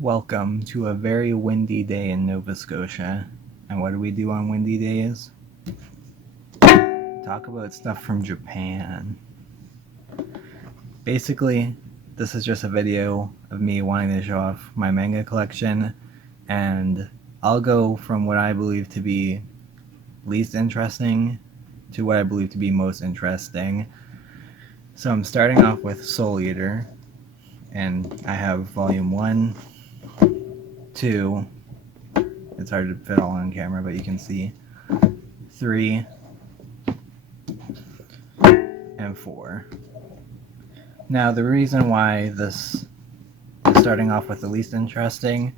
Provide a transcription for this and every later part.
Welcome to a very windy day in Nova Scotia. And what do we do on windy days? Talk about stuff from Japan. Basically, this is just a video of me wanting to show off my manga collection, and I'll go from what I believe to be least interesting to what I believe to be most interesting. So I'm starting off with Soul Eater, and I have volume 1, 2, it's hard to fit all on camera, but you can see, 3, and 4. Now, the reason why this is starting off with the least interesting,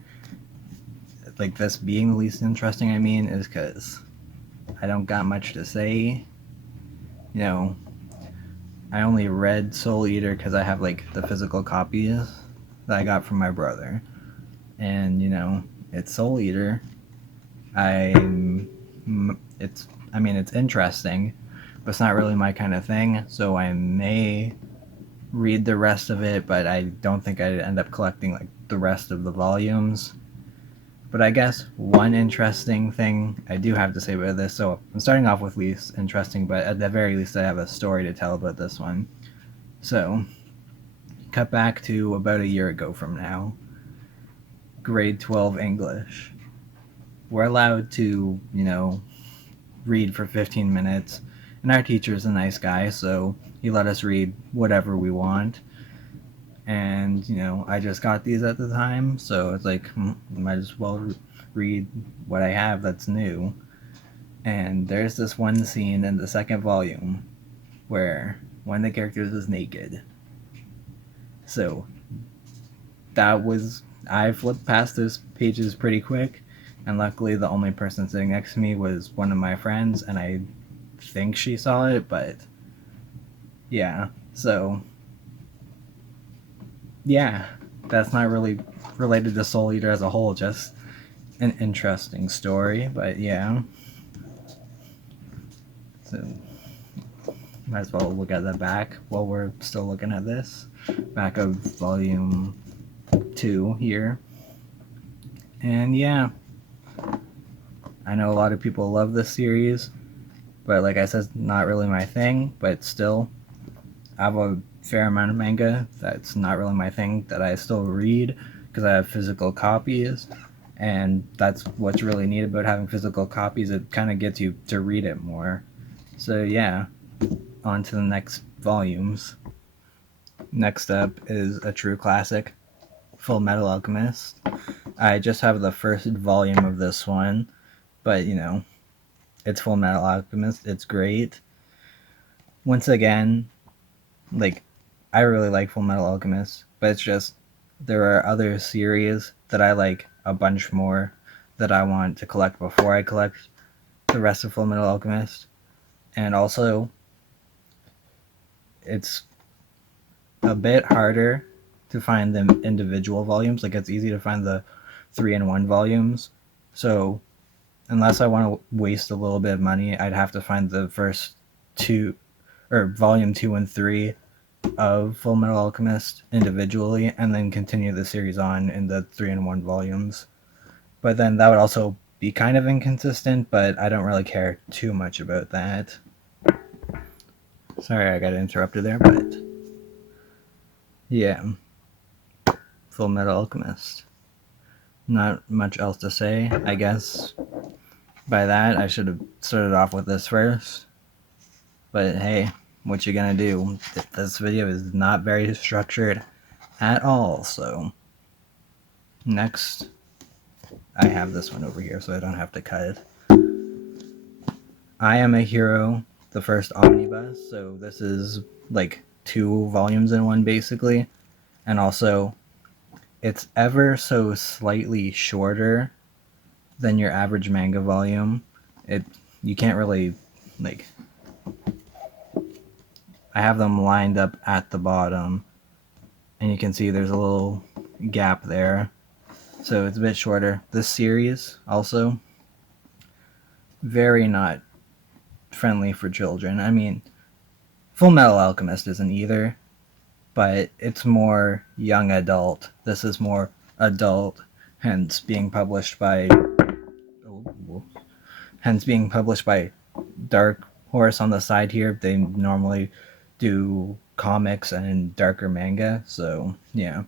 like this being the least interesting, I mean, is because I don't got much to say. You know, I only read Soul Eater because I have like the physical copies that I got from my brother. And, it's Soul Eater. It's interesting, but it's not really my kind of thing, so I may read the rest of it, but I don't think I'd end up collecting like the rest of the volumes. But I guess one interesting thing I do have to say about this, so I'm starting off with least interesting, but at the very least I have a story to tell about this one. So, cut back to about a year ago from now. Grade 12 English. We're allowed to, read for 15 minutes, and our teacher's a nice guy, so he let us read whatever we want. And I just got these at the time, so it's like might as well read what I have that's new. And there's this one scene in the second volume where one of the characters is naked. So I flipped past those pages pretty quick, and luckily the only person sitting next to me was one of my friends, and I think she saw it, but yeah. So yeah, that's not really related to Soul Eater as a whole, just an interesting story, but yeah. So might as well look at the back while we're still looking at this. Back of volume 2 here. And yeah, I know a lot of people love this series, but like I said, not really my thing, but still, I have a fair amount of manga that's not really my thing that I still read because I have physical copies, and that's what's really neat about having physical copies. It kind of gets you to read it more. So yeah, on to the next volumes. Next up is a true classic, Full Metal Alchemist. I just have the first volume of this one, but it's Full Metal Alchemist. It's great. Once again, like, I really like Full Metal Alchemist, but it's just there are other series that I like a bunch more that I want to collect before I collect the rest of Full Metal Alchemist. And also, it's a bit harder to find the individual volumes. Like, it's easy to find the 3-in-1 volumes. So, unless I want to waste a little bit of money, I'd have to find the first two, or volume 2 and 3 of Full Metal Alchemist individually, and then continue the series on in the 3-in-1 volumes. But then that would also be kind of inconsistent, but I don't really care too much about that. Sorry I got interrupted there, but yeah, Full Metal Alchemist. Not much else to say, I guess. By that, I should have started off with this first. But hey, what you gonna do? This video is not very structured at all, so next I have this one over here so I don't have to cut it. I Am a Hero, the first omnibus, so this is like 2 volumes in one basically, and also it's ever so slightly shorter than your average manga volume. You can't really, like, I have them lined up at the bottom, and you can see there's a little gap there, so it's a bit shorter. This series also very not friendly for children. I mean, Full Metal Alchemist isn't either, but it's more young adult. This is more adult, hence being published by Dark Horse on the side here. They normally do comics and darker manga, so yeah.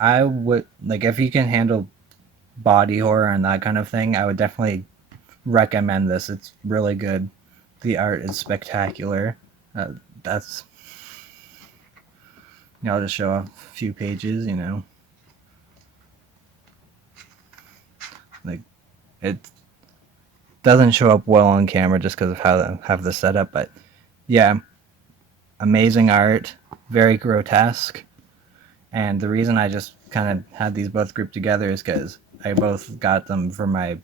I would like if you can handle body horror and that kind of thing, I would definitely recommend this. It's really good. The art is spectacular. That's I'll just show off a few pages. Like it doesn't show up well on camera just because of how I have the setup, but yeah, amazing art, very grotesque. And the reason I just kind of had these both grouped together is because I both got them for my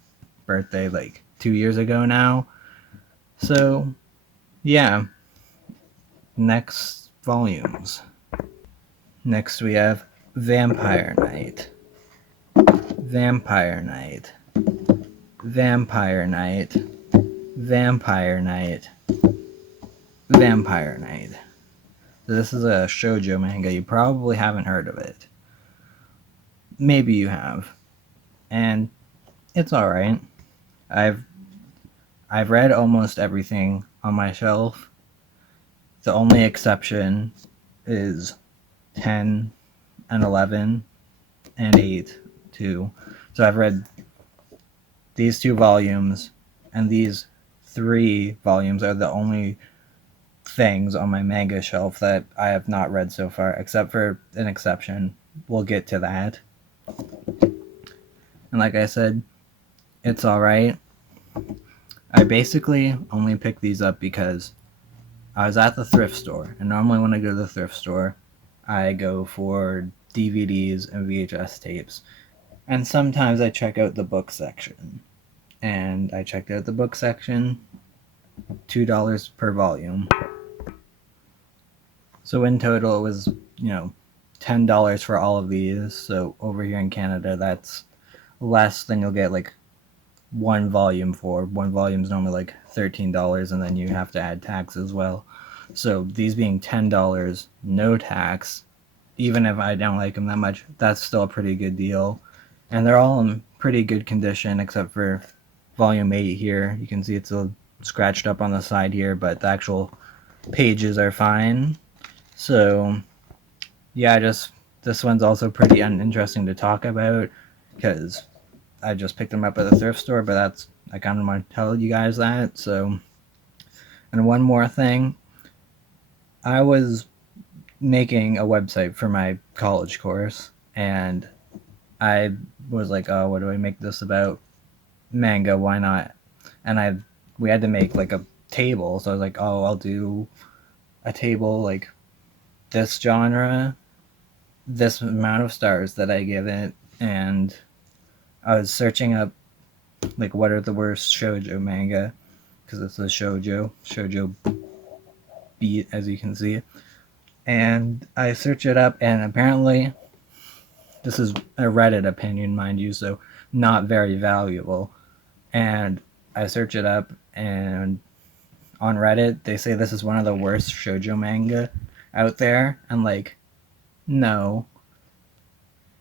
birthday like 2 years ago now. So yeah, next volumes. Next we have Vampire Knight. Vampire Knight. Vampire Knight. Vampire Knight. Vampire Knight. This is a shoujo manga. You probably haven't heard of it. Maybe you have. And it's alright. I've read almost everything on my shelf. The only exception is 10 and 11 and 8 too. So I've read these 2 volumes, and these 3 volumes are the only things on my manga shelf that I have not read so far, except for an exception. We'll get to that. And like I said, it's alright. I basically only picked these up because I was at the thrift store, and normally when I go to the thrift store, I go for DVDs and VHS tapes. And sometimes I check out the book section. And I checked out the book section, $2 per volume. So in total, it was, $10 for all of these. So over here in Canada, that's less than you'll get like one volume for. One volume is normally like $13, and then you have to add tax as well. So these being $10, no tax, even if I don't like them that much, that's still a pretty good deal. And they're all in pretty good condition, except for volume 8 here. You can see it's a scratched up on the side here, but the actual pages are fine. So yeah, this one's also pretty uninteresting to talk about because I just picked them up at the thrift store, but I kind of want to tell you guys that. So, and one more thing, I was making a website for my college course, and I was like, oh, what do I make this about? Manga, why not? And we had to make like a table, so I was like, oh, I'll do a table like this genre, this amount of stars that I give it, and I was searching up like what are the worst shoujo manga, because it's a shoujo beat, as you can see. And I search it up, and apparently this is a Reddit opinion, mind you, so not very valuable. And I search it up, and on Reddit they say this is one of the worst shoujo manga out there, and like, no,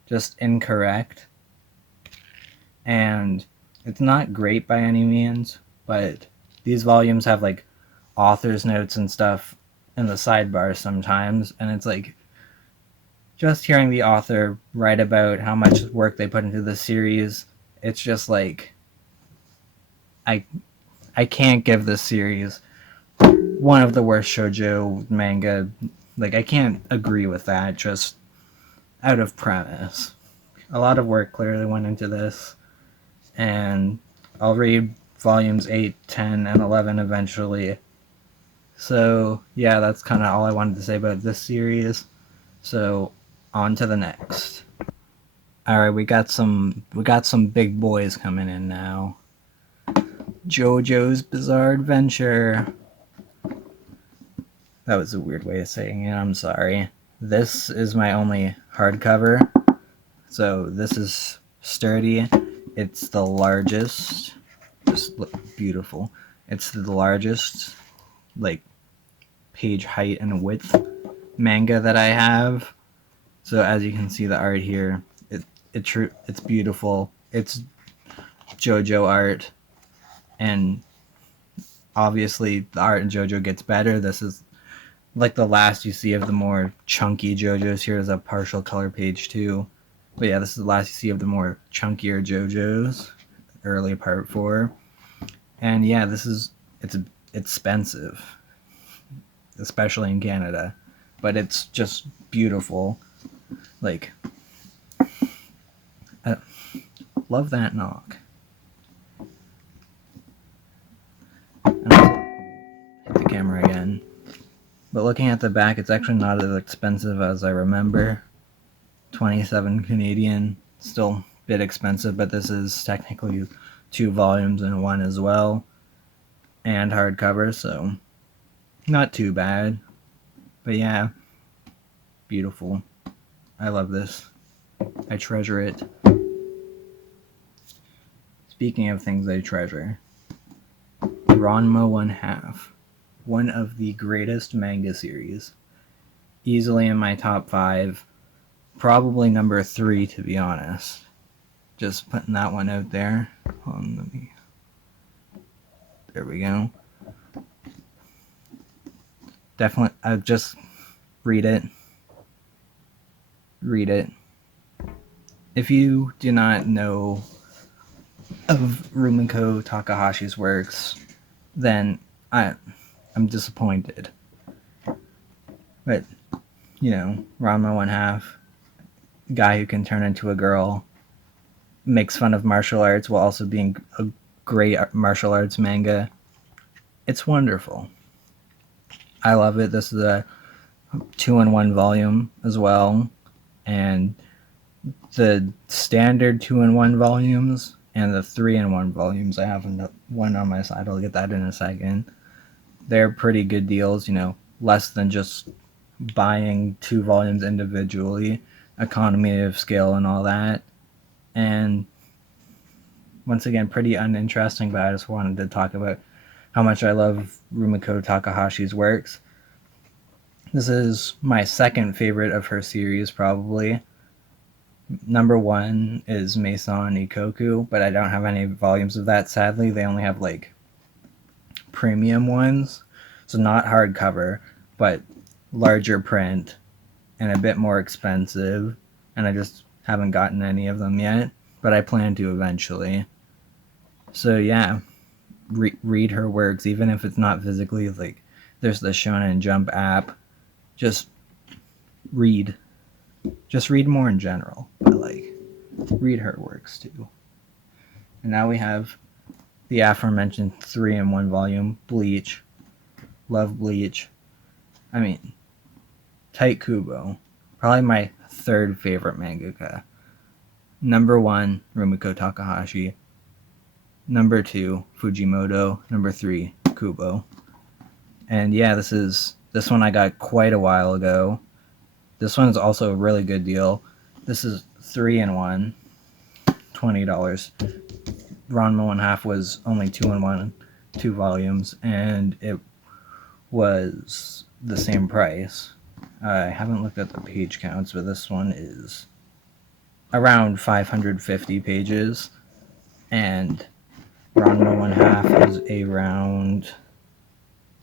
just incorrect. And it's not great by any means, but these volumes have like author's notes and stuff in the sidebar sometimes, and it's like just hearing the author write about how much work they put into the series, it's just like I can't give this series one of the worst shoujo manga. Like, I can't agree with that just out of premise. A lot of work clearly went into this, and I'll read volumes 8, 10, and 11 eventually. So yeah, that's kind of all I wanted to say about this series. So on to the next. All right, we got some big boys coming in now. JoJo's Bizarre Adventure. That was a weird way of saying it, I'm sorry. This is my only hardcover, so this is sturdy. It's the largest, just look beautiful. It's the largest, like, page height and width manga that I have. So as you can see, the art here, it's beautiful. It's JoJo art, and obviously the art in JoJo gets better. This is like the last you see of the more chunky JoJos. Here's a partial color page too. But yeah, this is the last you see of the more chunkier JoJos, early part 4. And yeah, it's expensive, especially in Canada, but it's just beautiful. Like, I love that knock. And hit the camera again. But looking at the back, it's actually not as expensive as I remember. 27 Canadian, still a bit expensive, but this is technically 2 volumes in one as well, and hardcover, so not too bad. But yeah, beautiful. I love this. I treasure it. Speaking of things I treasure, Ranma 1/2, one of the greatest manga series. Easily in my top 5, probably number 3 to be honest. Just putting that one out there. There we go. Definitely, just read it. Read it. If you do not know of Rumiko Takahashi's works, then I'm disappointed. But, you know, Ranma 1/2, guy who can turn into a girl, makes fun of martial arts while also being a great martial arts manga. It's wonderful. I love it. This is a 2-in-1 volume as well, and the standard 2-in-1 volumes and the 3-in-1 volumes, I have one on my side, I'll get that in a second, they're pretty good deals, you know, less than just buying 2 volumes individually, economy of scale and all that. And once again, pretty uninteresting, but I just wanted to talk about how much I love Rumiko Takahashi's works. This is my second favorite of her series, probably. Number 1 is Maison Ikoku, but I don't have any volumes of that, sadly. They only have, like, premium ones. So not hardcover, but larger print and a bit more expensive. And I just haven't gotten any of them yet, but I plan to eventually. So yeah, read her works, even if it's not physically. Like, there's the Shonen Jump app. Just read more in general, but like, read her works too. And now we have the aforementioned 3-in-1 volume, Bleach. Love Bleach. I mean, Tite Kubo, probably my 3rd favorite mangaka. Number 1, Rumiko Takahashi. Number 2, Fujimoto. Number 3, Kubo. And yeah, this one I got quite a while ago. This one is also a really good deal. This is 3-in-1, $20. Ranma 1/2 was only 2-in-1, 2 volumes, and it was the same price. I haven't looked at the page counts, but this one is around 550 pages, and Ranma 1/2 is around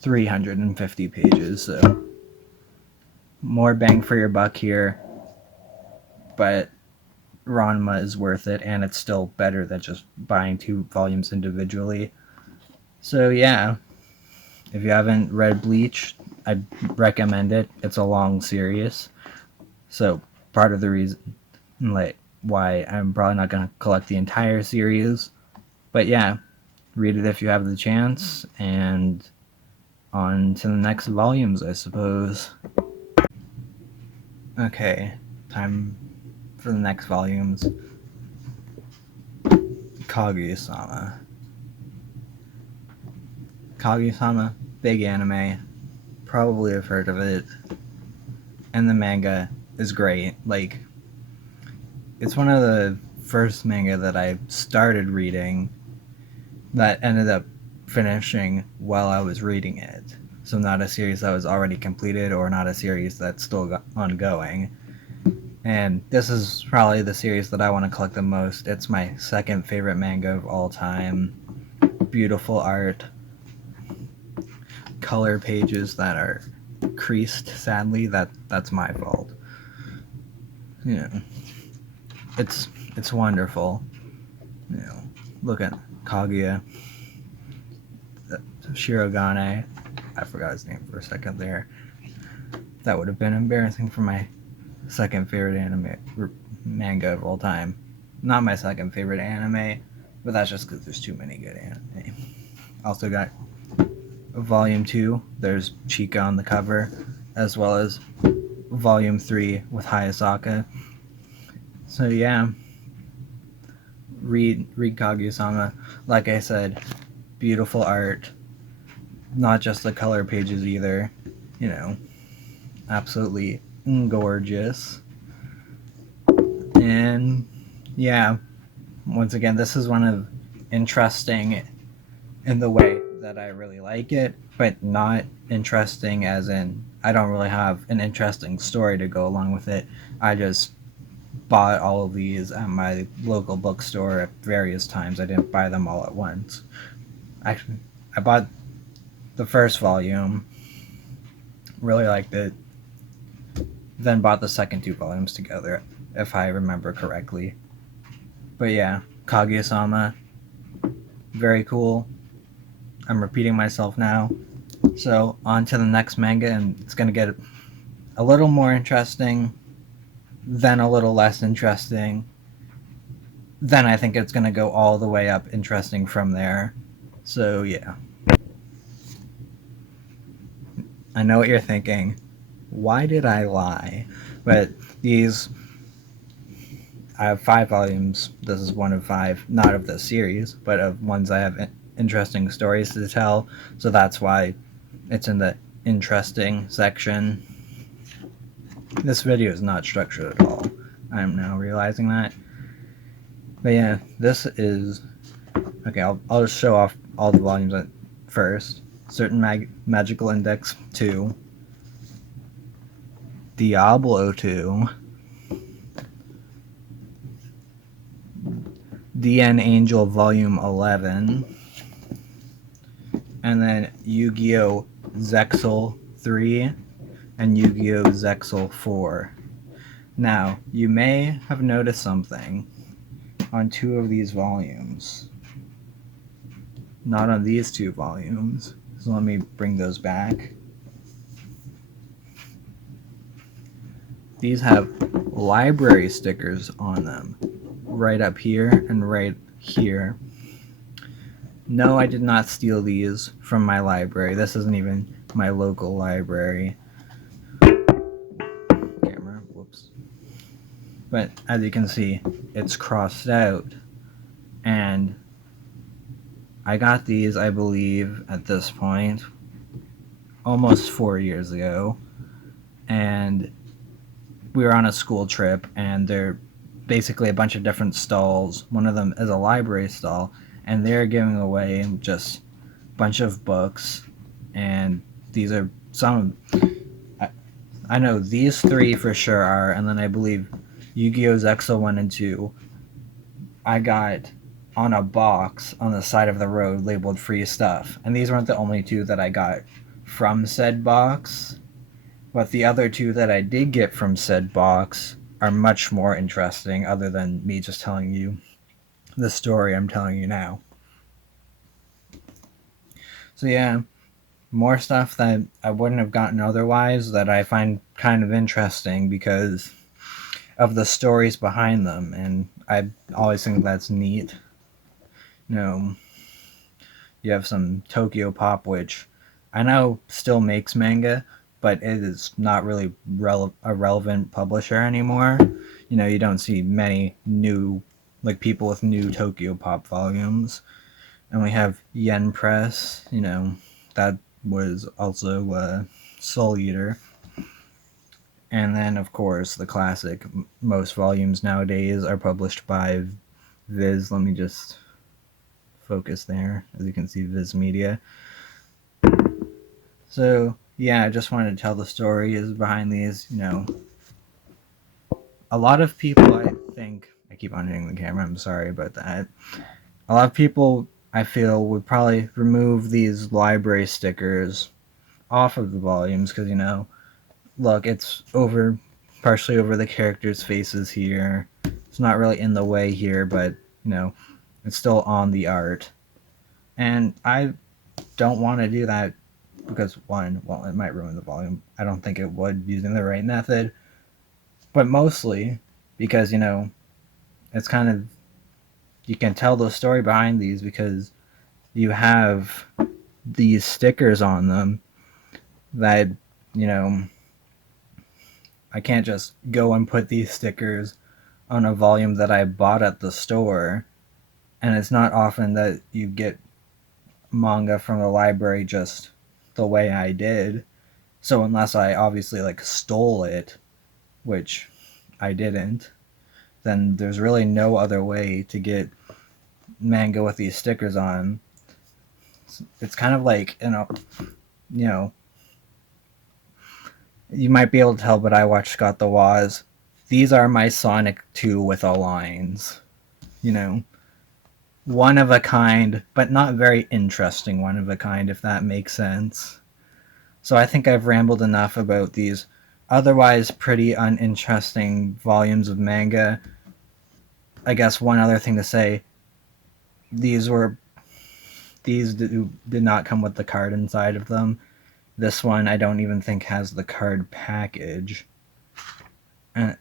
350 pages, so more bang for your buck here, but Ranma is worth it, and it's still better than just buying 2 volumes individually. So yeah, if you haven't read Bleach, I recommend it. It's a long series, so part of the reason like why I'm probably not going to collect the entire series, but yeah, read it if you have the chance, and on to the next volumes, I suppose. Okay, time for the next volumes. Kaguya-sama. Kaguya-sama, big anime. Probably have heard of it. And the manga is great. Like, it's one of the first manga that I started reading that ended up finishing while I was reading it. So not a series that was already completed, or not a series that's still ongoing. And this is probably the series that I want to collect the most. It's my second favorite manga of all time. Beautiful art, color pages that are creased, sadly. That's my fault. You know, it's wonderful. You know, look at Kaguya, Shirogane. I forgot his name for a second there. That would have been embarrassing for my second favorite manga of all time. Not my second favorite anime, but that's just because there's too many good anime. Also got Volume 2, there's Chika on the cover, as well as Volume 3 with Hayasaka. So yeah, read Kaguya-sama. Like I said, beautiful art. Not just the color pages either. You know, absolutely gorgeous. And yeah, once again, this is one of interesting in the way that I really like it, but not interesting as in I don't really have an interesting story to go along with it. I just bought all of these at my local bookstore at various times. I didn't buy them all at once. Actually, I bought the first volume, really liked it, then bought the second two volumes together, if I remember correctly. But yeah, Kaguya-sama, very cool. I'm repeating myself now. So on to the next manga, and it's going to get a little more interesting, then a little less interesting. Then I think it's going to go all the way up interesting from there. So yeah. I know what you're thinking. Why did I lie? But these, I have 5 volumes. This is one of 5, not of the series, but of ones I have interesting stories to tell. So that's why it's in the interesting section. This video is not structured at all. I'm now realizing that. But yeah, this is... Okay, I'll just show off all the volumes at first. Certain Magical Index 2. Diablo 2. DN Angel Volume 11. And then Yu-Gi-Oh! Zexal 3 and Yu-Gi-Oh! Zexal 4. Now, you may have noticed something on 2 of these volumes. Not on these 2 volumes. So let me bring those back. These have library stickers on them. Right up here and right here. No, I did not steal these from my library. This isn't even my local library. Camera, whoops. But as you can see, it's crossed out. And I got these, I believe, at this point, almost 4 years ago. And we were on a school trip, and they're basically a bunch of different stalls. One of them is a library stall, and they're giving away just a bunch of books. And these are some... I know these 3 for sure are, and then I believe Yu-Gi-Oh! Zexal 1 and 2, I got on a box on the side of the road labeled free stuff. And these weren't the only 2 that I got from said box, but the other 2 that I did get from said box are much more interesting, other than me just telling you the story I'm telling you now. So yeah, more stuff that I wouldn't have gotten otherwise that I find kind of interesting because of the stories behind them, and I always think that's neat. You know, you have some Tokyo Pop, which I know still makes manga, but it is not really a relevant publisher anymore. You know, you don't see many new, like, people with new Tokyo Pop volumes. And we have Yen Press, you know, that was also Soul Eater. And then, of course, the classic, most volumes nowadays are published by Viz. Let me just focus there. As you can see, Viz Media. So, yeah, I just wanted to tell the stories behind these, you know. a lot of people, I think, I keep on hitting the camera, I'm sorry about that. A lot of people, I feel, would probably remove these library stickers off of the volumes because, look, it's over, partially over the characters' faces here. It's not really in the way here, but, it's still on the art. And I don't want to do that because, one, well, it might ruin the volume. I don't think it would using the right method. But mostly because, it's kind of, you can tell the story behind these because you have these stickers on them that, you know, I can't just go and put these stickers on a volume that I bought at the store. And it's not often that you get manga from the library just the way I did. So unless I obviously like stole it, which I didn't, then there's really no other way to get manga with these stickers on. It's kind of like, you know, you might be able to tell, but I watched Scott the Woz. These are my Sonic 2 with all lines. One of a kind, but not very interesting one of a kind, if that makes sense. So I think I've rambled enough about these otherwise pretty uninteresting volumes of manga. I guess one other thing to say, these did not come with the card inside of them. This one I don't even think has the card package. And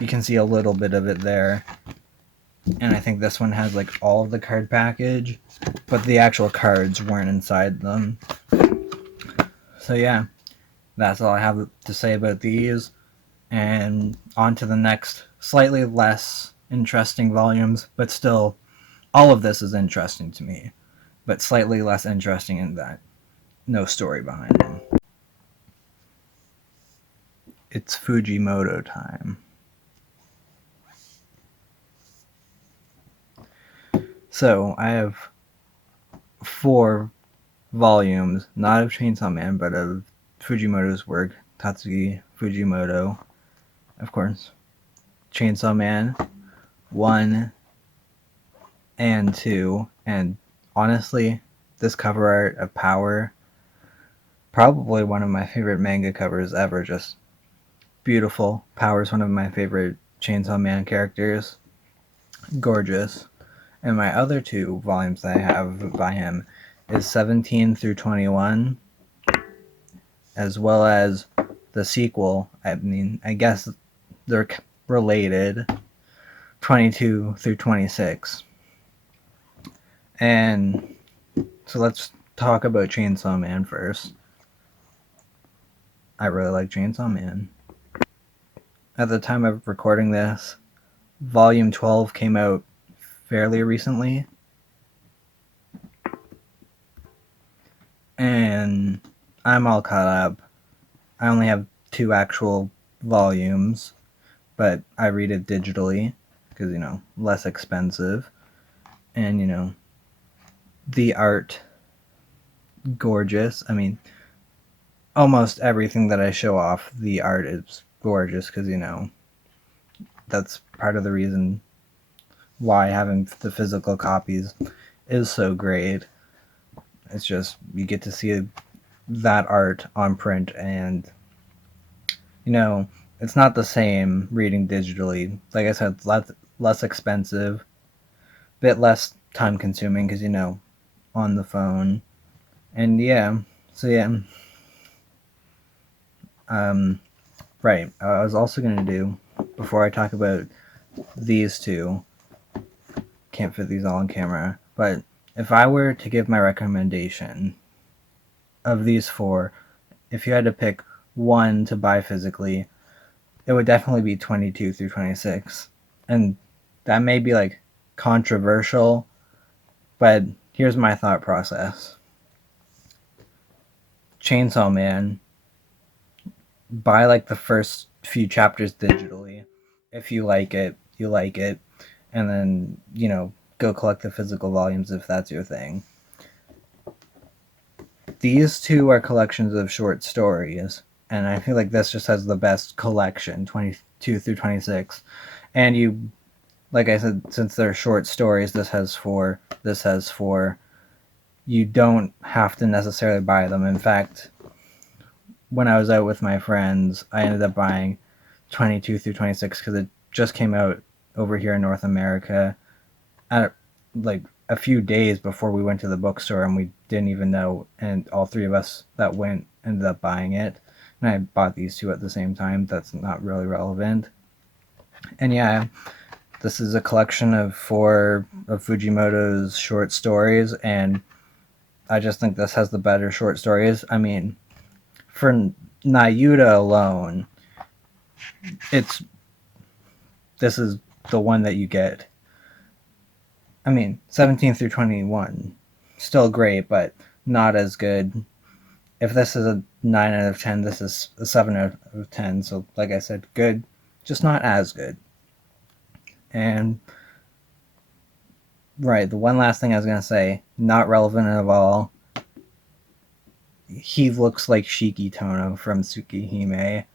you can see a little bit of it there. And I think this one has like all of the card package, but the actual cards weren't inside them. So yeah, that's all I have to say about these. And on to the next, slightly less interesting volumes, but still, all of this is interesting to me, but slightly less interesting in that no story behind them. It's Fujimoto time. So I have 4 volumes, not of Chainsaw Man, but of Fujimoto's work, Tatsuki Fujimoto, of course. Chainsaw Man 1 and 2, and honestly, this cover art of Power, probably one of my favorite manga covers ever, just beautiful. Power's one of my favorite Chainsaw Man characters. Gorgeous. And my other 2 volumes that I have by him is 17 through 21, as well as the sequel. I mean, I guess they're related, 22 through 26. And so let's talk about Chainsaw Man first. I really like Chainsaw Man. At the time of recording this, Volume 12 came out fairly recently. And I'm all caught up. I only have 2 actual volumes, but I read it digitally because, less expensive. And, the art, gorgeous. I mean, almost everything that I show off, the art is gorgeous because, that's part of the reason why having the physical copies is so great. It's just, you get to see that art on print, and, it's not the same reading digitally. Like I said, it's less expensive, bit less time consuming because, on the phone. And yeah, so yeah. Right, I was also going to do, before I talk about these 2, can't fit these all on camera, but if I were to give my recommendation of these 4, if you had to pick one to buy physically, it would definitely be 22 through 26. And that may be like controversial, but here's my thought process. Chainsaw Man, buy like the first few chapters digitally. If you like it, you like it. And then, go collect the physical volumes if that's your thing. These 2 are collections of short stories, and I feel like this just has the best collection, 2 through 26. And you, like I said, since they're short stories, this has 4, this has 4. You don't have to necessarily buy them. In fact, when I was out with my friends, I ended up buying 22 through 26 because it just came out over here in North America at like a few days before we went to the bookstore, and we didn't even know, and all 3 of us that went ended up buying it. And I bought these 2 at the same time. That's not really relevant. And yeah, this is a collection of 4 of Fujimoto's short stories, and I just think this has the better short stories. I mean, for Nayuta alone, this is the one that you get. I mean, 17 through 21, still great, but not as good. If this is a 9 out of 10, this is a 7 out of 10. So, like I said, good, just not as good. And, right, the one last thing I was going to say, not relevant at all. He looks like Shiki Tono from Tsukihime.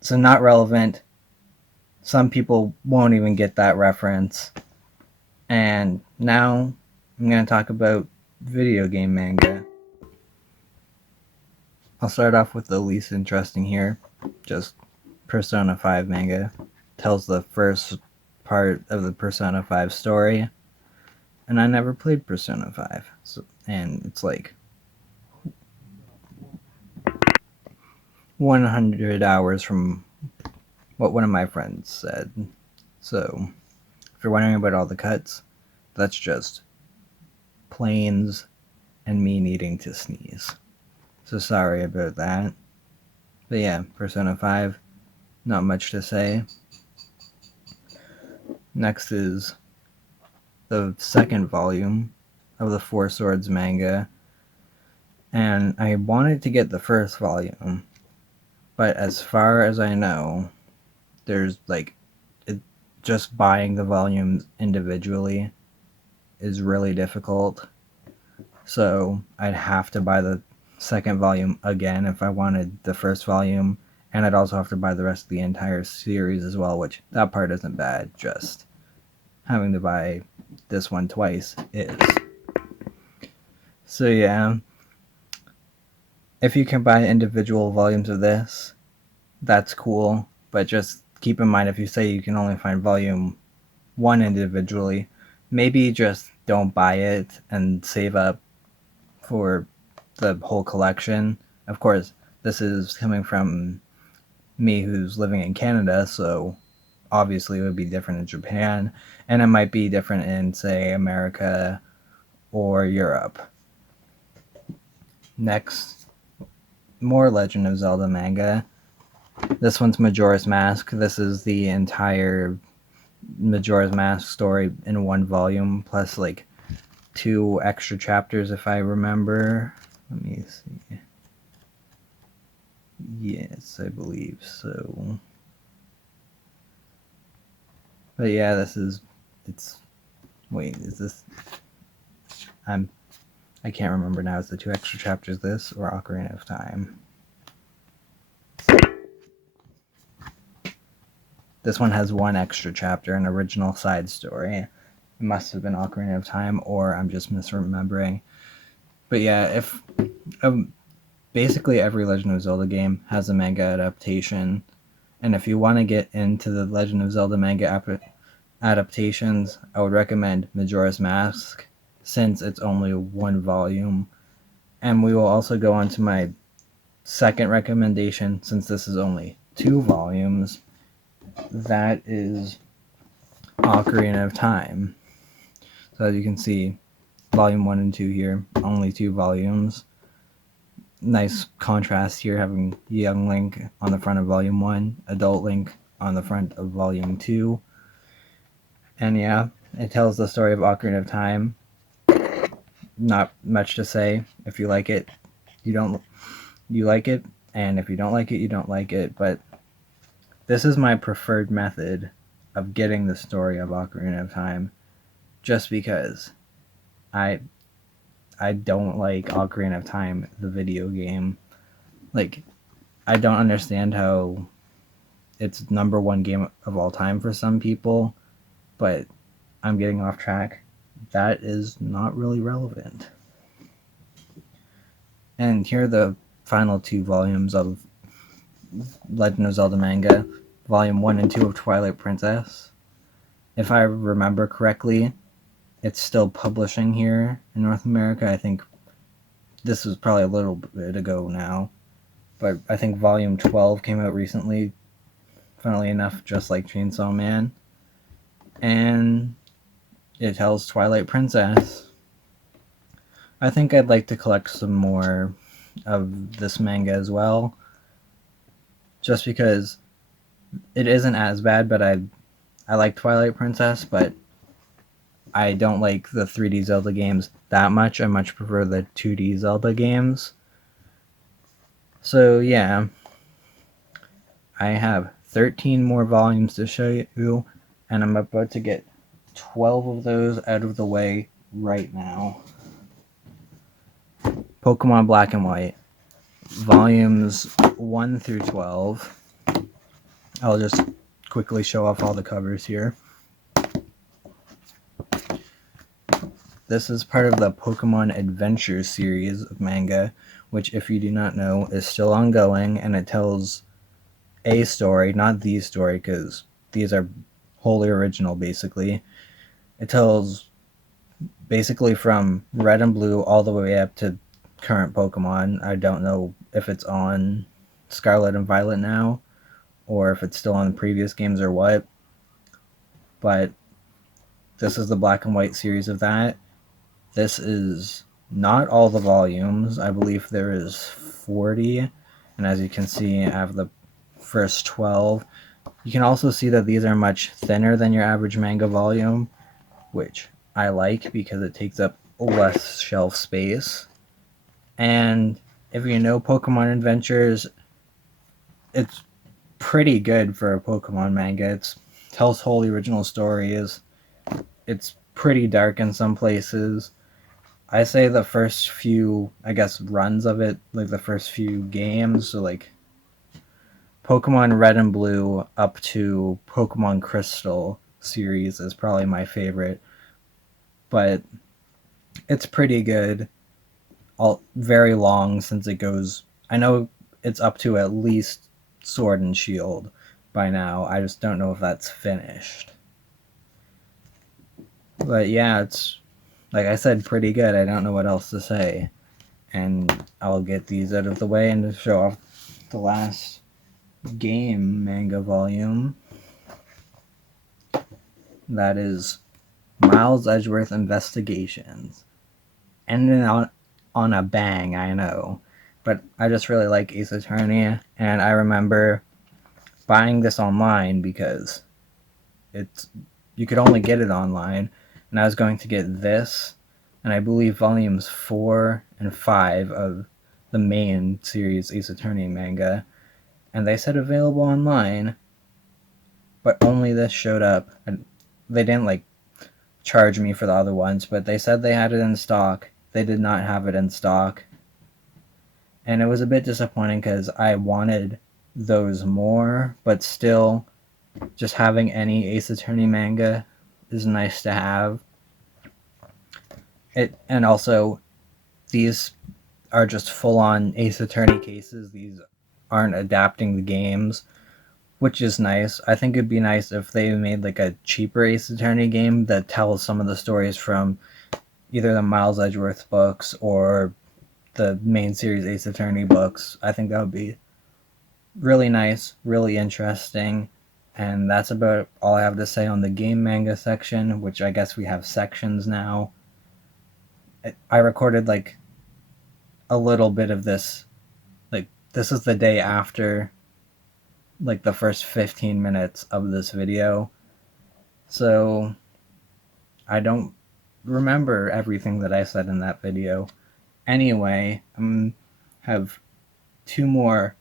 So, not relevant. Some people won't even get that reference. And now I'm going to talk about video game manga. I'll start off with the least interesting here. Just Persona 5 manga. Tells the first part of the Persona 5 story. And I never played Persona 5. And it's like 100 hours from what one of my friends said. So, if you're wondering about all the cuts, that's just planes and me needing to sneeze. So sorry about that. But yeah, Persona 5, not much to say. Next is the second volume of the Four Swords manga. And I wanted to get the first volume, but as far as I know, there's just buying the volumes individually is really difficult. So I'd have to buy the second volume again if I wanted the first volume, and I'd also have to buy the rest of the entire series as well, which that part isn't bad, just having to buy this one twice is. So yeah, if you can buy individual volumes of this, that's cool, but just keep in mind if you say you can only find volume 1 individually, maybe just don't buy it and save up for the whole collection. Of course, this is coming from me who's living in Canada, so obviously it would be different in Japan, and it might be different in, say, America or Europe. Next, more Legend of Zelda manga. This one's Majora's Mask. This is the entire Majora's Mask story in one volume, plus 2 extra chapters if I remember. Let me see. Yes, I believe so. But yeah, wait, is this, I can't remember now. Is the 2 extra chapters this or Ocarina of Time? This one has 1 extra chapter, an original side story. It must have been Ocarina of Time, or I'm just misremembering. But yeah, basically every Legend of Zelda game has a manga adaptation, and if you want to get into the Legend of Zelda manga adaptations, I would recommend Majora's Mask, since it's only 1 volume. And we will also go on to my second recommendation, since this is only 2 volumes. That is Ocarina of Time. So as you can see, volume 1 and 2 here, only 2 volumes. Nice contrast here, having young Link on the front of volume 1, adult Link on the front of volume 2. And yeah, it tells the story of Ocarina of Time. Not much to say. If you like it, you like it, and if you don't like it, you don't like it. But this is my preferred method of getting the story of Ocarina of Time, just because I don't like Ocarina of Time, the video game. I don't understand how it's #1 game of all time for some people, but I'm getting off track. That is not really relevant. And here are the final 2 volumes of Legend of Zelda manga, Volume 1 and 2 of Twilight Princess. If I remember correctly, it's still publishing here in North America. I think this was probably a little bit ago now, but I think Volume 12 came out recently, funnily enough, just like Chainsaw Man. And it tells Twilight Princess. I think I'd like to collect some more of this manga as well, just because it isn't as bad, but I like Twilight Princess, but I don't like the 3D Zelda games that much. I much prefer the 2D Zelda games. So yeah, I have 13 more volumes to show you, and I'm about to get 12 of those out of the way right now. Pokemon Black and White, volumes 1 through 12. I'll just quickly show off all the covers here. This is part of the Pokemon Adventure series of manga, which, if you do not know, is still ongoing, and it tells a story, not the story, because these are wholly original, basically. It tells basically from Red and Blue all the way up to current Pokemon. I don't know if it's on Scarlet and Violet now, or if it's still on the previous games or what, but this is the Black and White series of that. This is not all the volumes. I believe there is 40, and as you can see, I have the first 12. You can also see that these are much thinner than your average manga volume, which I like because it takes up less shelf space. And if you know Pokemon Adventures, it's pretty good for a Pokemon manga. It tells wholly original stories. It's pretty dark in some places. I say the first few, I guess, runs of it, like the first few games, so like Pokemon Red and Blue up to Pokemon Crystal series is probably my favorite. But it's pretty good. All very long since it goes. I know it's up to at least Sword and Shield by now. I just don't know if that's finished. But yeah, it's, like I said, pretty good. I don't know what else to say. And I'll get these out of the way and show off the last game manga volume. That is Miles Edgeworth Investigations. Ending on a bang, I know. But I just really like Ace Attorney, and I remember buying this online because you could only get it online, and I was going to get this, and I believe volumes 4 and 5 of the main series Ace Attorney manga, and they said available online, but only this showed up. And they didn't like charge me for the other ones, but they said they had it in stock. They did not have it in stock, and it was a bit disappointing because I wanted those more, but still, just having any Ace Attorney manga is nice to have. And also, these are just full-on Ace Attorney cases. These aren't adapting the games, which is nice. I think it'd be nice if they made like a cheaper Ace Attorney game that tells some of the stories from either the Miles Edgeworth books or the main series Ace Attorney books. I think that would be really nice, really interesting. And that's about all I have to say on the game manga section, which I guess we have sections now. I recorded like a little bit of this. Like, this is the day after like the first 15 minutes of this video. So I don't remember everything that I said in that video. Anyway, I have 2 more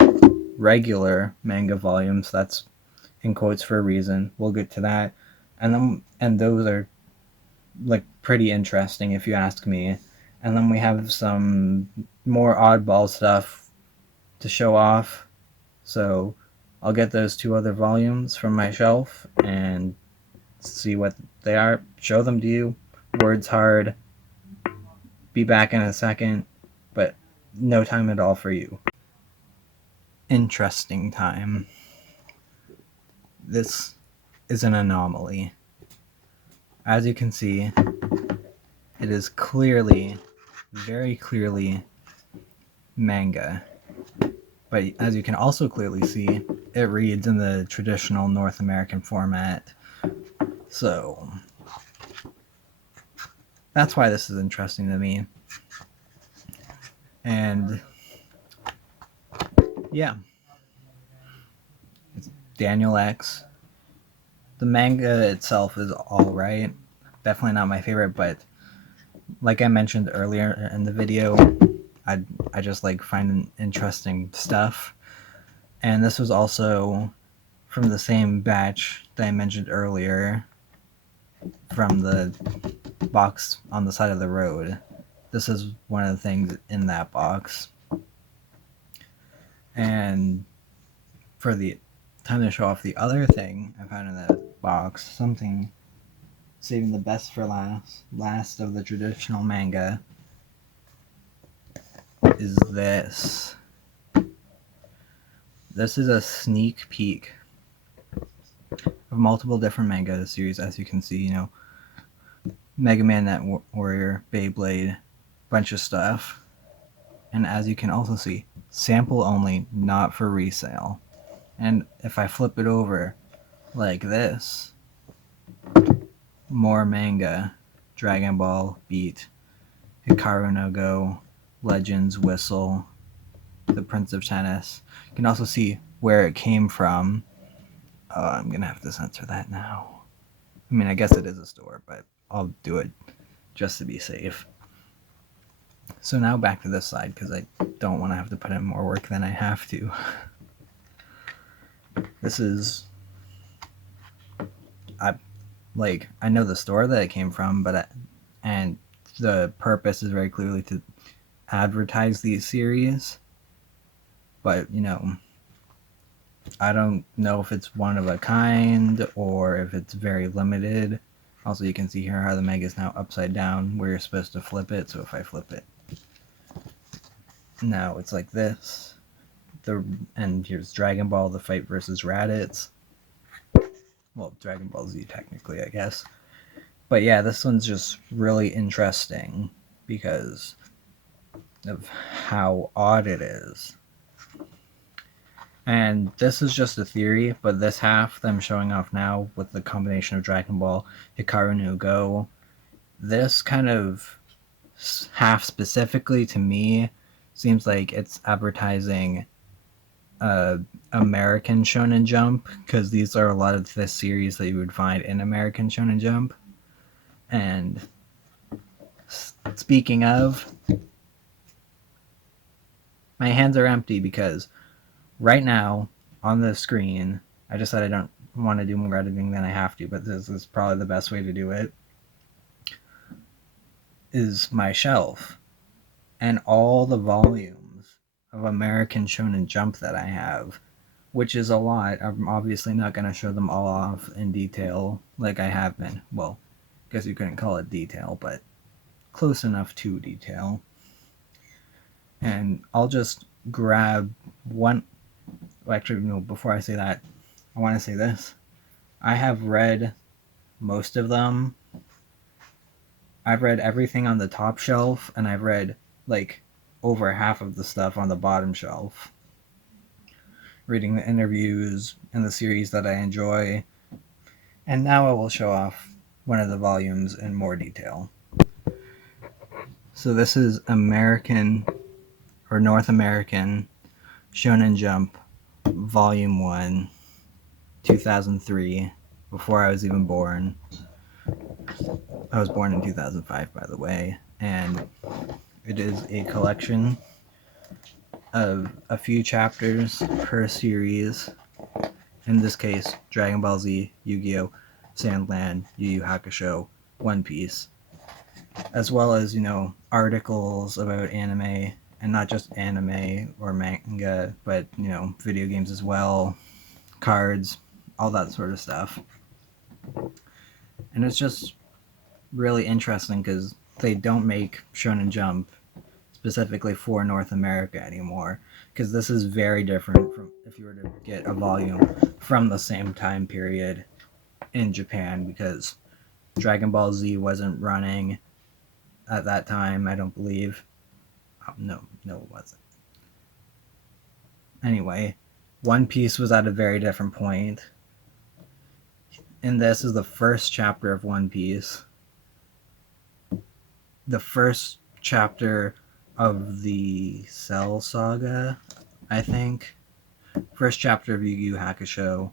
regular manga volumes. That's in quotes for a reason. We'll get to that. And those are like pretty interesting if you ask me. And then we have some more oddball stuff to show off. So I'll get those 2 other volumes from my shelf and see what they are, show them to you. Words hard. Be back in a second, but no time at all for you. Interesting time. This is an anomaly. As you can see, it is clearly, very clearly, manga. But as you can also clearly see, it reads in the traditional North American format. So that's why this is interesting to me. And yeah, it's Daniel X. The manga itself is alright. Definitely not my favorite, but like I mentioned earlier in the video, I just like finding interesting stuff. And this was also from the same batch that I mentioned earlier, from the box on the side of the road. This is one of the things in that box. And for the time to show off the other thing I found in that box, something saving the best for last of the traditional manga, is this. This is a sneak peek of multiple different manga series. As you can see, you know, Mega Man, Net Warrior, Beyblade, bunch of stuff. And as you can also see, sample only, not for resale. And if I flip it over like this, more manga: Dragon Ball, Beat, Hikaru no Go, Legends, Whistle, The Prince of Tennis. You can also see where it came from. I'm gonna have to censor that now. I mean, I guess it is a store, but I'll do it just to be safe. So now back to this side, because I don't want to have to put in more work than I have to. This is... I know the store that it came from, and the purpose is very clearly to advertise these series. But, you know, I don't know if it's one of a kind or if it's very limited. Also, you can see here how the manga is now upside down where you're supposed to flip it. So if I flip it, now it's like this. And here's Dragon Ball, the fight versus Raditz. Well, Dragon Ball Z technically, I guess. But yeah, this one's just really interesting because of how odd it is. And this is just a theory, but this half that I'm showing off now with the combination of Dragon Ball, Hikaru no Go, this kind of half specifically to me seems like it's advertising American Shonen Jump, because these are a lot of the series that you would find in American Shonen Jump. And speaking of, my hands are empty because right now on the screen, I just said I don't want to do more editing than I have to, but this is probably the best way to do it, is my shelf and all the volumes of American Shonen Jump that I have, which is a lot. I'm obviously not going to show them all off in detail like I have been. Well, I guess you couldn't call it detail, but close enough to detail. And I'll just grab one. Well, actually, no, before I say that, I want to say this. I have read most of them. I've read everything on the top shelf, and I've read like over half of the stuff on the bottom shelf. Reading the interviews and the series that I enjoy. And now I will show off one of the volumes in more detail. So this is American or North American Shonen Jump Volume 1, 2003, before I was even born. I was born in 2005, by the way, and it is a collection of a few chapters per series. In this case, Dragon Ball Z, Yu-Gi-Oh!, Sandland, Yu Yu Hakusho, One Piece, as well as, you know, articles about anime, and not just anime or manga, but, you know, video games as well. cards, all that sort of stuff. And it's just really interesting because they don't make Shonen Jump specifically for North America anymore, because this is very different from if you were to get a volume from the same time period in Japan, because Dragon Ball Z wasn't running at that time, I don't believe. No, it wasn't. Anyway, One Piece was at a very different point. And this is the first chapter of One Piece. The first chapter of the Cell Saga, I think. First chapter of Yu Yu Hakusho.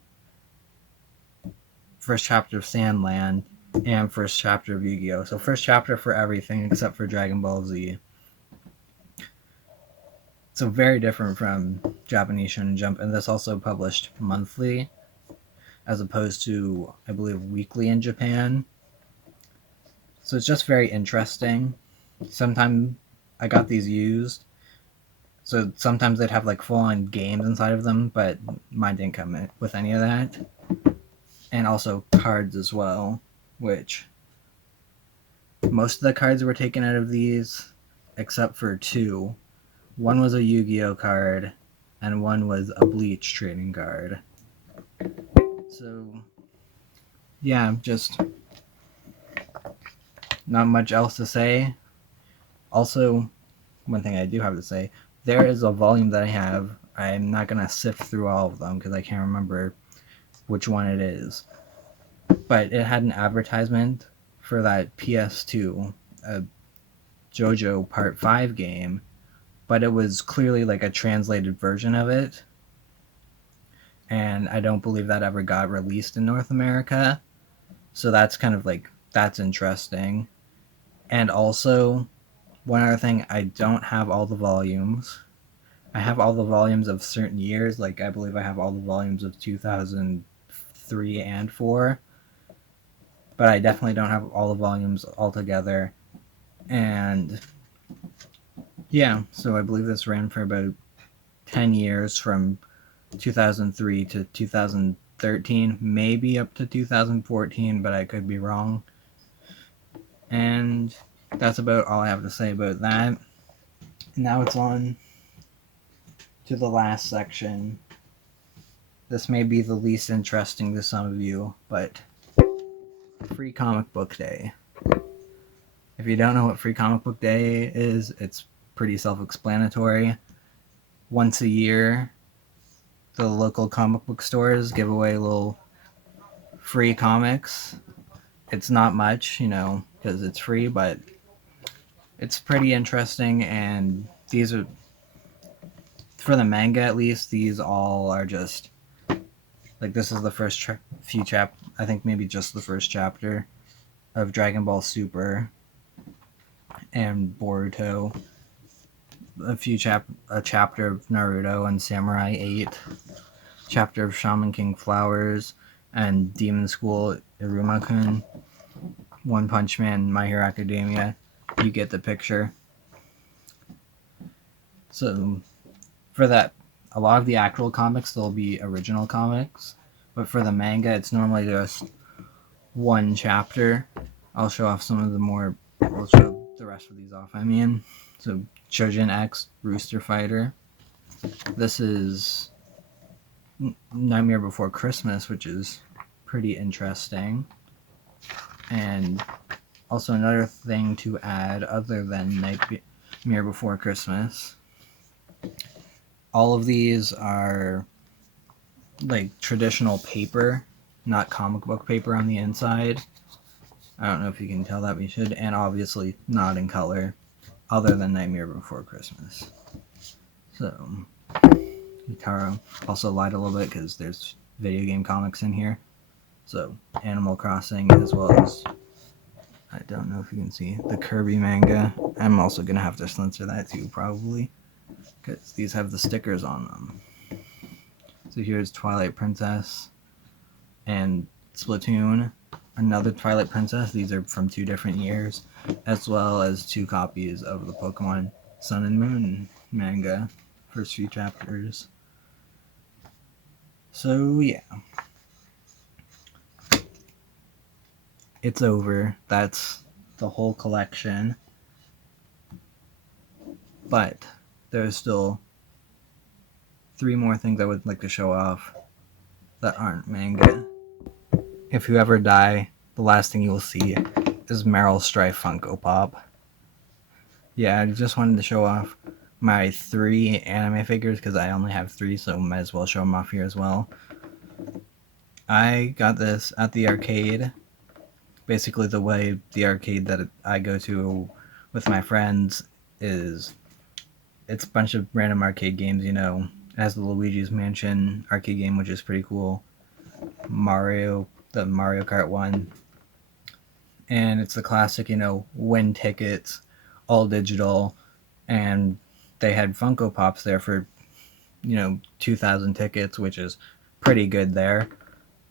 First chapter of Sandland. And first chapter of Yu-Gi-Oh! So first chapter for everything except for Dragon Ball Z. So very different from Japanese Shonen Jump. And this also published monthly, as opposed to, I believe, weekly in Japan. So it's just very interesting. Sometimes I got these used. So sometimes they'd have like full-on games inside of them, but mine didn't come with any of that. And also cards as well, which most of the cards were taken out of these, except for two. One was a Yu-Gi-Oh card, and one was a Bleach trading card. So, yeah, just not much else to say. Also, one thing I do have to say, there is a volume that I have. I'm not going to sift through all of them because I can't remember which one it is. But it had an advertisement for that PS2 JoJo Part 5 game, but it was clearly like a translated version of it. And I don't believe that ever got released in North America. So that's kind of like, that's interesting. And also, one other thing, I don't have all the volumes. I have all the volumes of certain years. Like, I believe I have all the volumes of 2003 and 4. But I definitely don't have all the volumes altogether. And yeah, so I believe this ran for about 10 years, from 2003 to 2013, maybe up to 2014, but I could be wrong. And that's about all I have to say about that. Now it's on to the last section. This may be the least interesting to some of you, but Free Comic Book Day. If you don't know what Free Comic Book Day is, it's pretty self-explanatory. Once a year, the local comic book stores give away little free comics. It's not much, because it's free, but it's pretty interesting. And these are, for the manga at least, these all are just like, this is the first I think maybe just the first chapter of Dragon Ball Super and Boruto, a chapter of Naruto and Samurai 8, chapter of Shaman King Flowers and Demon School Iruma-kun, One Punch Man, My Hero Academia. You get the picture. So for that, a lot of the actual comics, they'll be original comics, but for the manga, it's normally just one chapter. I'll show off some of the more, I'll show the rest of these off, So Chojin X, Rooster Fighter. This is Nightmare Before Christmas, which is pretty interesting. And also another thing to add, other than Nightmare Before Christmas, all of these are like traditional paper, not comic book paper on the inside. I don't know if you can tell that, we should. And obviously not in color, other than Nightmare Before Christmas. So, Taro also lied a little bit because there's video game comics in here. So, Animal Crossing, as well as, I don't know if you can see, the Kirby manga. I'm also going to have to censor that too, probably, because these have the stickers on them. So here's Twilight Princess and Splatoon, another Twilight Princess. These are from 2 different years, as well as 2 copies of the Pokemon Sun and Moon manga, first few chapters. So yeah, it's over. That's the whole collection. But there's still 3 more things I would like to show off that aren't manga. If you ever die, the last thing you will see is Meryl Streep Funko Pop. Yeah, I just wanted to show off my 3 anime figures because I only have 3, so might as well show them off here as well. I got this at the arcade. Basically, the way the arcade that I go to with my friends is it's a bunch of random arcade games, you know. It has the Luigi's Mansion arcade game, which is pretty cool. The Mario Kart one. And it's the classic, you know, win tickets, all digital. And they had Funko Pops there for, you know, 2,000 tickets, which is pretty good there.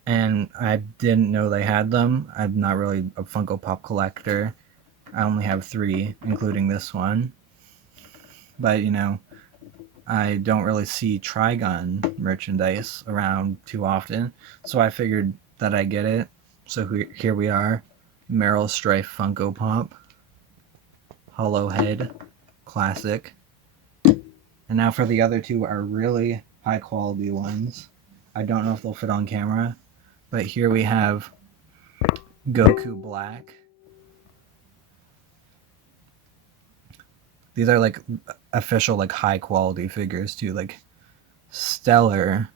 And I didn't know they had them. I'm not really a Funko Pop collector. I only have 3, including this one. But, you know, I don't really see Trigun merchandise around too often, so I figured that I get it. So here we are, Meryl Streep Funko Pop, Hollow Head, classic. And now for the other 2 are really high quality ones. I don't know if they'll fit on camera, but here we have Goku Black. These are like official, like high quality figures too, like stellar.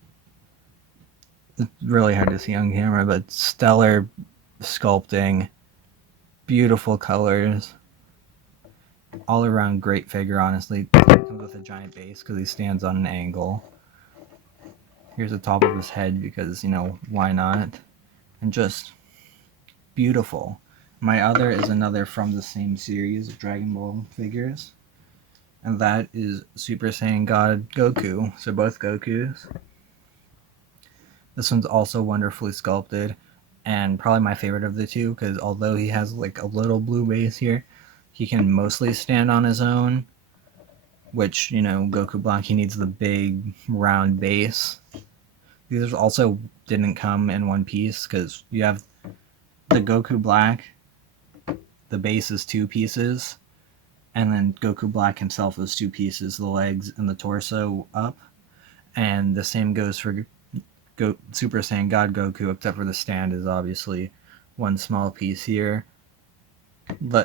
It's really hard to see on camera, but stellar sculpting, beautiful colors, all around great figure. Honestly, it comes with a giant base because he stands on an angle. Here's the top of his head because, you know, why not? And just beautiful. My other is another from the same series of Dragon Ball figures, and that is Super Saiyan God Goku. So both Gokus. This one's also wonderfully sculpted, and probably my favorite of the 2 because although he has like a little blue base here, he can mostly stand on his own. Which, you know, Goku Black, he needs the big round base. These also didn't come in one piece because you have the Goku Black, the base is 2 pieces, and then Goku Black himself is 2 pieces, the legs and the torso up. And the same goes for Super Saiyan God Goku, except for the stand is obviously one small piece here.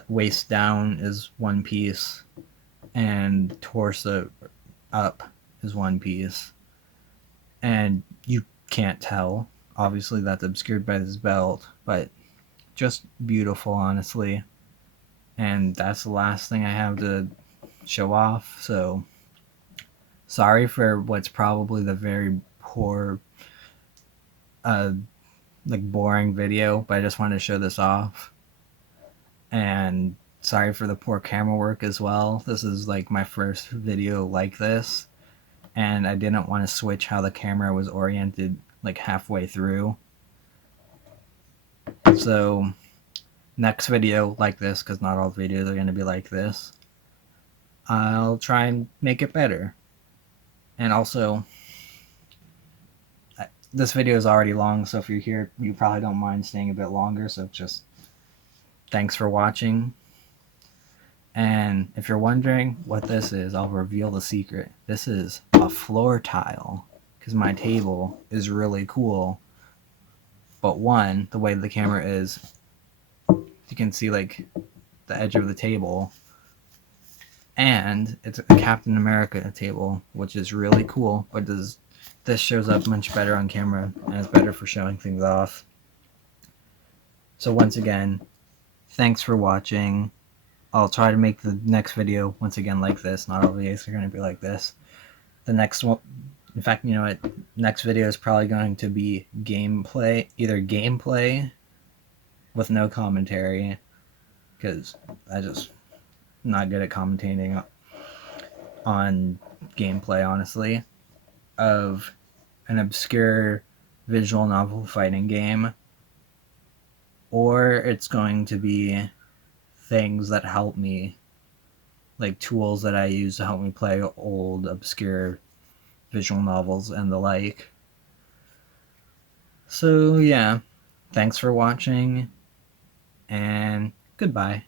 Waist down is 1 piece, and torso up is 1 piece. And you can't tell. Obviously, that's obscured by this belt, but just beautiful, honestly. And that's the last thing I have to show off. So, sorry for what's probably the very poor, like boring video, but I just wanted to show this off. And sorry for the poor camera work as well. This is like my first video like this, and I didn't want to switch how the camera was oriented like halfway through. So next video like this, because not all videos are going to be like this, I'll try and make it better. And also, this video is already long, so if you're here, you probably don't mind staying a bit longer, so just thanks for watching. And if you're wondering what this is, I'll reveal the secret. This is a floor tile, because my table is really cool. But one, the way the camera is, you can see like the edge of the table, and it's a Captain America table, which is really cool, but this shows up much better on camera, and it's better for showing things off. So once again, thanks for watching. I'll try to make the next video once again like this. Not all videos are going to be like this. The next one, in fact, you know what? Next video is probably going to be gameplay, either gameplay with no commentary, because I'm not good at commentating on gameplay, honestly, of an obscure visual novel fighting game, or it's going to be things that help me, like tools that I use to help me play old obscure visual novels and the like. So yeah, thanks for watching, and goodbye.